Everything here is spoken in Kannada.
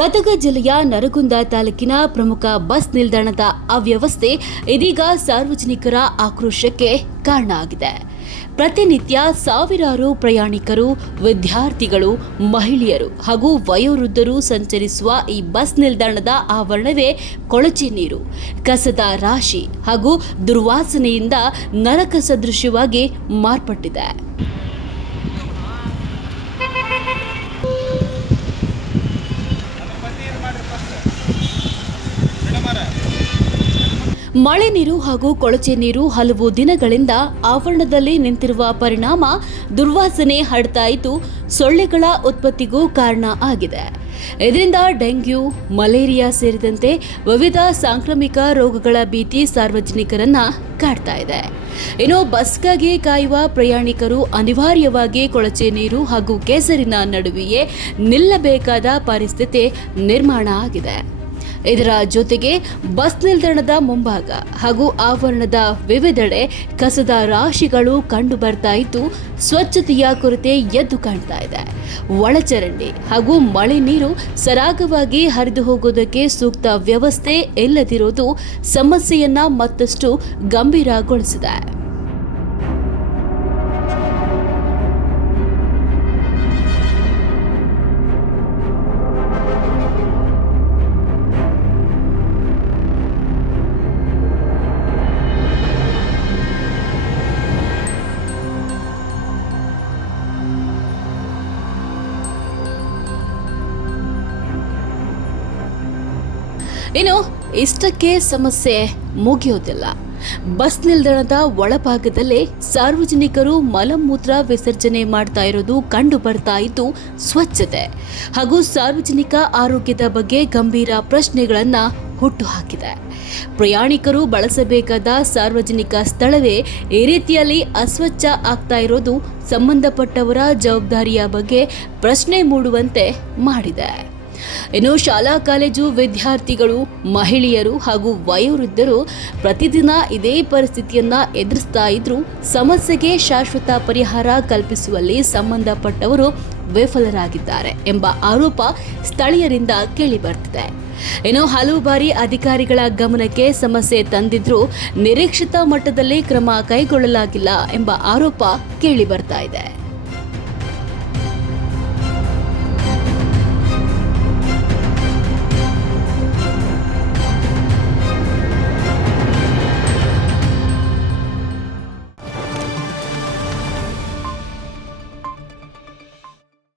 ಗದಗ ಜಿಲ್ಲೆಯ ನರಗುಂದ ತಾಲೂಕಿನ ಪ್ರಮುಖ ಬಸ್ ನಿಲ್ದಾಣದ ಅವ್ಯವಸ್ಥೆ ಇದೀಗ ಸಾರ್ವಜನಿಕರ ಆಕ್ರೋಶಕ್ಕೆ ಕಾರಣ ಆಗಿದೆ. ಪ್ರತಿನಿತ್ಯ ಸಾವಿರಾರು ಪ್ರಯಾಣಿಕರು, ವಿದ್ಯಾರ್ಥಿಗಳು, ಮಹಿಳೆಯರು ಹಾಗೂ ವಯೋವೃದ್ಧರು ಸಂಚರಿಸುವ ಈ ಬಸ್ ನಿಲ್ದಾಣದ ಆವರಣವೇ ಕೊಳಚೆ ನೀರು, ಕಸದ ರಾಶಿ ಹಾಗೂ ದುರ್ವಾಸನೆಯಿಂದ ನರಕ ಸದೃಶ್ಯವಾಗಿ ಮಾರ್ಪಟ್ಟಿದೆ. ಮಳೆ ನೀರು ಹಾಗೂ ಕೊಳಚೆ ನೀರು ಹಲವು ದಿನಗಳಿಂದ ಆವರಣದಲ್ಲಿ ನಿಂತಿರುವ ಪರಿಣಾಮ ದುರ್ವಾಸನೆ ಹರಡ್ತಾ ಇದ್ದು ಸೊಳ್ಳೆಗಳ ಉತ್ಪತ್ತಿಗೂ ಕಾರಣ ಆಗಿದೆ. ಇದರಿಂದ ಡೆಂಗ್ಯೂ, ಮಲೇರಿಯಾ ಸೇರಿದಂತೆ ವಿವಿಧ ಸಾಂಕ್ರಾಮಿಕ ರೋಗಗಳ ಭೀತಿ ಸಾರ್ವಜನಿಕರನ್ನ ಕಾಡ್ತಾ ಇದೆ. ಇನ್ನು ಬಸ್ಗಾಗಿ ಕಾಯುವ ಪ್ರಯಾಣಿಕರು ಅನಿವಾರ್ಯವಾಗಿ ಕೊಳಚೆ ನೀರು ಹಾಗೂ ಕೆಸರಿನ ನಡುವೆಯೇ ನಿಲ್ಲಬೇಕಾದ ಪರಿಸ್ಥಿತಿ ನಿರ್ಮಾಣ ಆಗಿದೆ. ಇದರ ಜೊತೆಗೆ ಬಸ್ ನಿಲ್ದಾಣದ ಮುಂಭಾಗ ಹಾಗೂ ಆವರಣದ ವಿವಿಧೆಡೆ ಕಸದ ರಾಶಿಗಳು ಕಂಡು ಬರ್ತಾ ಇದ್ದು ಸ್ವಚ್ಛತೆಯ ಕೊರತೆ ಎದ್ದು ಕಾಣ್ತಾ ಇದೆ. ಒಳಚರಂಡಿ ಹಾಗೂ ಮಳೆ ನೀರು ಸರಾಗವಾಗಿ ಹರಿದು ಹೋಗೋದಕ್ಕೆ ಸೂಕ್ತ ವ್ಯವಸ್ಥೆ ಇಲ್ಲದಿರೋದು ಸಮಸ್ಯೆಯನ್ನ ಮತ್ತಷ್ಟು ಗಂಭೀರಗೊಳಿಸಿದೆ. ಇನ್ನು ಇಷ್ಟಕ್ಕೆ ಸಮಸ್ಯೆ ಮುಗಿಯೋದಿಲ್ಲ. ಬಸ್ ನಿಲ್ದಾಣದ ಒಳಭಾಗದಲ್ಲೇ ಸಾರ್ವಜನಿಕರು ಮಲಮೂತ್ರ ವಿಸರ್ಜನೆ ಮಾಡ್ತಾ ಇರೋದು ಕಂಡು ಬರ್ತಾ ಇದ್ದು ಸ್ವಚ್ಛತೆ ಹಾಗೂ ಸಾರ್ವಜನಿಕ ಆರೋಗ್ಯದ ಬಗ್ಗೆ ಗಂಭೀರ ಪ್ರಶ್ನೆಗಳನ್ನ ಹುಟ್ಟುಹಾಕಿದೆ. ಪ್ರಯಾಣಿಕರು ಬಳಸಬೇಕಾದ ಸಾರ್ವಜನಿಕ ಸ್ಥಳವೇ ಈ ರೀತಿಯಲ್ಲಿ ಅಸ್ವಚ್ಛ ಆಗ್ತಾ ಇರೋದು ಸಂಬಂಧಪಟ್ಟವರ ಜವಾಬ್ದಾರಿಯ ಬಗ್ಗೆ ಪ್ರಶ್ನೆ ಮೂಡುವಂತೆ ಮಾಡಿದೆ. ಇನ್ನು ಶಾಲಾ ಕಾಲೇಜು ವಿದ್ಯಾರ್ಥಿಗಳು, ಮಹಿಳೆಯರು ಹಾಗೂ ವಯೋವೃದ್ಧರು ಪ್ರತಿದಿನ ಇದೇ ಪರಿಸ್ಥಿತಿಯನ್ನ ಎದುರಿಸ್ತಾ ಇದ್ರು ಸಮಸ್ಯೆಗೆ ಶಾಶ್ವತ ಪರಿಹಾರ ಕಲ್ಪಿಸುವಲ್ಲಿ ಸಂಬಂಧಪಟ್ಟವರು ವಿಫಲರಾಗಿದ್ದಾರೆ ಎಂಬ ಆರೋಪ ಸ್ಥಳೀಯರಿಂದ ಕೇಳಿಬರ್ತಿದೆ. ಇನ್ನು ಹಲವು ಬಾರಿ ಅಧಿಕಾರಿಗಳ ಗಮನಕ್ಕೆ ಸಮಸ್ಯೆ ತಂದಿದ್ರೂ ನಿರೀಕ್ಷಿತ ಮಟ್ಟದಲ್ಲಿ ಕ್ರಮ ಕೈಗೊಳ್ಳಲಾಗಿಲ್ಲ ಎಂಬ ಆರೋಪ ಕೇಳಿಬರ್ತಾ ಇದೆ.